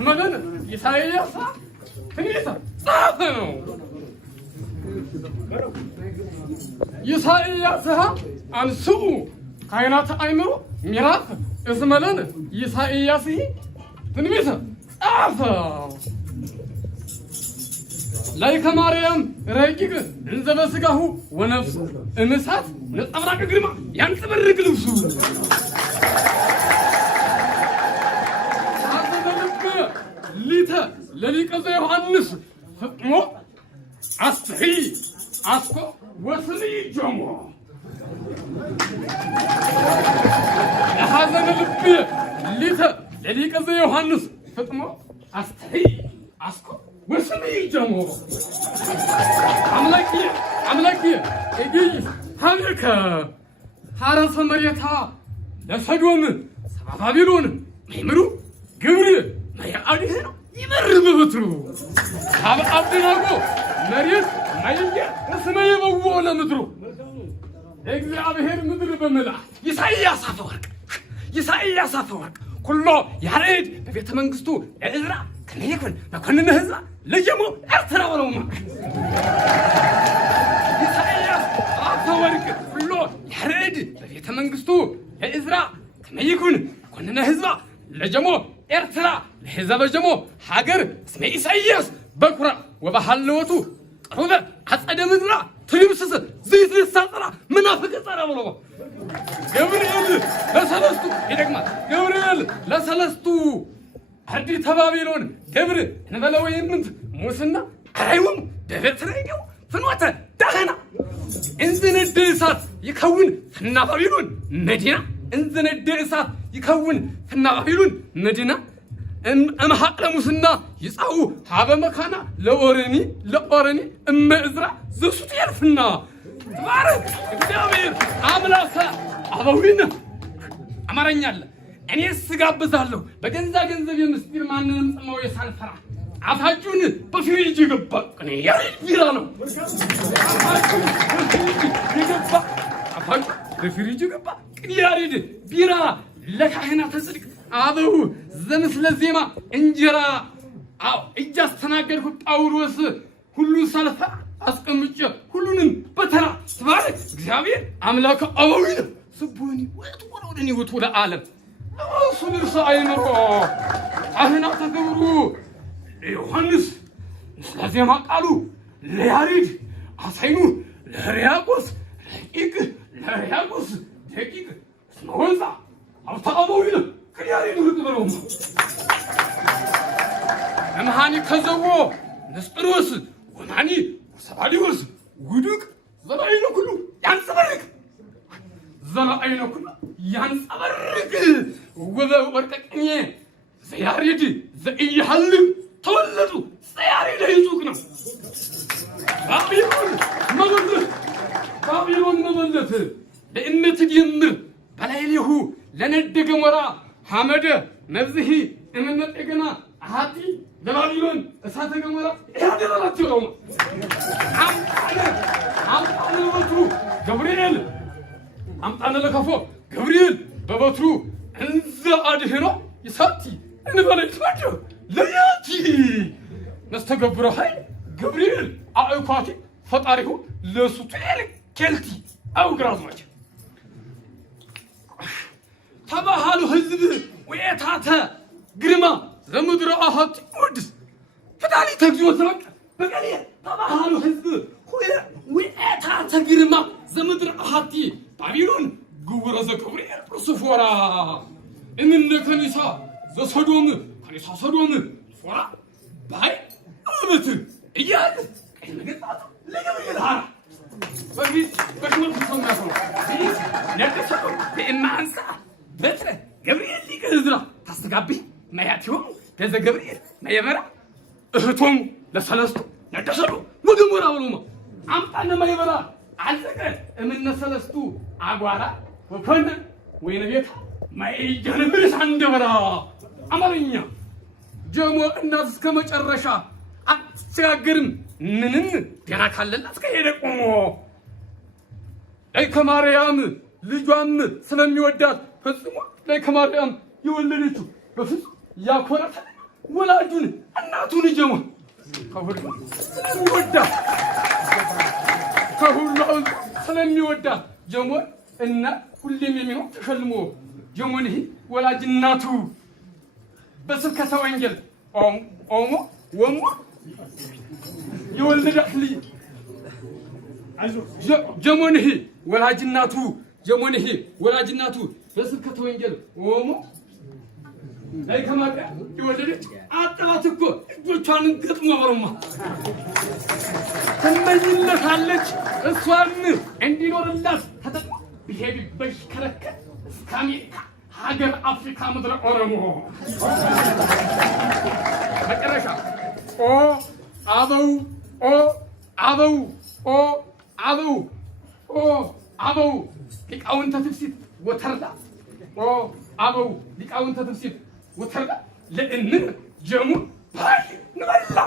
እስመለን ኢሳይያስ ትንቢተ ጻፈ ነው ኢሳይያስ አንስኡ ካይናተ አእምሮ ሚራፍ እስመለን ኢሳይያስ ትንቢተ ጻፈ ላይከ ማርያም ረቂቅ እንዘ በሥጋሁ ወነፍሱ እምሳት ነጸብራቅ ግርማ ያንጸበርቅ ልብሱ አዘዘልብ ሊተ ለሊቀ ዘዮሐንስ ፍጥሞ አስሒ አስኮ ወስኒ ጆሞ ለሐዘንልብ ሊተ ለሊቀ ዘዮሐንስ ፍጥሞ አስሒ አስኮ ወስኒ ጆሞ አምላኪ እግይ ሀገርከ ሐረሰ መሬታ ለሰዶም ሰባ ባቢሎን መይምሩ ግብር መያአዲህ ነው ይመር በበትሩ አብደናጎ መሬት ማይየ እስመ የበው ለምድሩ እግዚአብሔር ምድር በመላ ኢሳይያስ አፈወርቅ ኩሎ ያሬድ በቤተ መንግስቱ ለእዝራ ከመይኩን መኮንነ ህዝባ ለጀሞ ኤርትራ ወለውማ ኢሳይያስ አፈወርቅ ኩሎ ያሬድ በቤተ መንግስቱ ለእዝራ ከመይኩን መኮንነ ህዝባ ለጀሞ ኤርትራ ለህዝበ ጀሞ ሀገር እስመ ኢሳይያስ በኩራ ወባሃለወቱ ቀሩበ አጸደ ምድራ ትልብስስ ዘይት ልሳጠራ ምናፍቅ ጸራ ብሎ ገብርኤል ለሰለስቱ ይደግማል ገብርኤል ለሰለስቱ አዲ ተባቢሎን ገብር እንበለው የምንት ሙስና አይውም ደበትረኛው ፍኖተ ዳህና እንዝነደ እሳት ይከውን ፍና ባቢሎን መዲና እንዝነደ እሳት ይከውን ፍና ባቢሎን መዲና እምሐቅለ ሙስና ይጻኡ ሀበ መካና ለኦረኒ እመእዝራ ዘሱት ያልፍና ተባረክ እግዚአብሔር አምላከ አበዊነ አማርኛ አለ እኔ ስጋብዛለሁ በገንዛ ገንዘብ የምስጢር ማንንም ጽማው የሳልፈራ አፋጁን በፍሪጅ ገባ እኔ ያሪድ ቢራ ነው አፋጁ በፍሪጅ ገባ እኔ ያሪድ ቢራ ለካህናተ ጽድቅ አበው ዘምስለ ዜማ እንጀራ እያስተናገድኩ ጳውሎስ ሁሉ ሳልፈራ አስቀምጬ ሁሉንም በተራ ተባረክ እግዚአብሔር አምላከ አበዊነ ስቡኒ ወጥወረውደኒ ወጥወደ ዓለም እሱን እርሳ አይምሮ ካህናተ ክብሩ ለዮሐንስ ምስለ ዜማ ቃሉ ለያሬድ አሳይኑ ለሕርያቆስ ደቂቅ እስመ ወንዛ ሀብተ አበዊነ ከያሬድ ርቅበለው እምሃኒ ከዘቦ ንስጥሮስ ወማኒ ወሰባሊዎስ ውዱቅ ዘላይነ ኩሉ ያንጸበርቅ ወበወርቀቅኔ ዘያሬድ ዘኢይሃልም ተወለዱ ዘያሬድ ይጹቅ ነው ባቢሎን መበለት ለእምነት ዲምር በላይሊሁ ለነደ ገሞራ ሐመደ መብዝሂ እምነት ገና አሃቲ ለባቢሎን እሳተ ገሞራ ያደረላችሁ ነው አምጣነ በትሩ ገብርኤል አምጣነ ለከፎ ገብርኤል በበትሩ እንዘ አድህኖ ይሳቲ እንበለች ናቸው ለያቲ ነስተገብረ ኃይል ገብርኤል አእኳቲ ፈጣሪሁ ለሱቱኤል ኬልቲ አውግራዝማች ተባሃሉ ህዝብ ወየታተ ግርማ ዘምድረ አሃቲ ቅዱስ ፈጣሪ ተግዚኦ ዘበቅ በቀሌ ተባሃሉ ህዝብ ወየታተ ግርማ ዘምድረ አሃቲ ባቢሎን ግውረ ዘገብርኤል ጵርስፎራ እምነ ከኒሳ ዘሰዶም ከኒሳ ሰዶም ፎራ ባይ አመትር እያለ ቀይ ነገጣቱ ለገብርኤል ሃራ በፊት በሽመት ተሰማው ነቀሰው በእማንሳ በትረ ገብርኤል ሊቀ ዕዝራ ታስተጋቢ ማያቲው ገዘ ገብርኤል ማየበራ እህቶም ለሰለስቱ ነቀሰሉ ወገሞራ ብሎማ አምጣነ ማየበራ አልዘቀ እምነ ሰለስቱ አጓራ ወኮነ ወይነ ቤት ማይጀነ ብርስ አንደበራ አማርኛ ጀሞ እናት እስከ መጨረሻ አትቸጋገርም ምንም ገና ካለና እስከ ሄደ ቆሞ ለይከ ማርያም ልጇም ስለሚወዳት ፈጽሞ ለይከ ማርያም የወለደችው በፍጹም ያኮራታል ወላጁን እናቱን ጀሞ ከሁሉ ስለሚወዳ ጀሞ እና ሁሌም የሚሆን ተሸልሞ ጀሞን ይሄ ወላጅ እናቱ በስብከተ ወንጌል ኦሞ ወሞ የወለዳት ልጅ ጀሞን ይሄ ወላጅ እናቱ ጀሞን ይሄ ወላጅ እናቱ በስብከተ ወንጌል ኦሞ ላይ ከማቀ የወለደች አጣት እኮ እጆቿን ገጥሞ አበረማ ትመኝለታለች እሷን እንዲኖርላት ተጠቅሞ ቢሄድ በሽከረከር እስከ አሜሪካ ሀገር አፍሪካ ምድረ ኦሮሞ መጨረሻ አበው ሊቃውንተ ትፍሲት ወተርዳ አበው ሊቃውንተ ትፍሲት ወተርዳ ለእንን ጀሙ ባይ ንበላ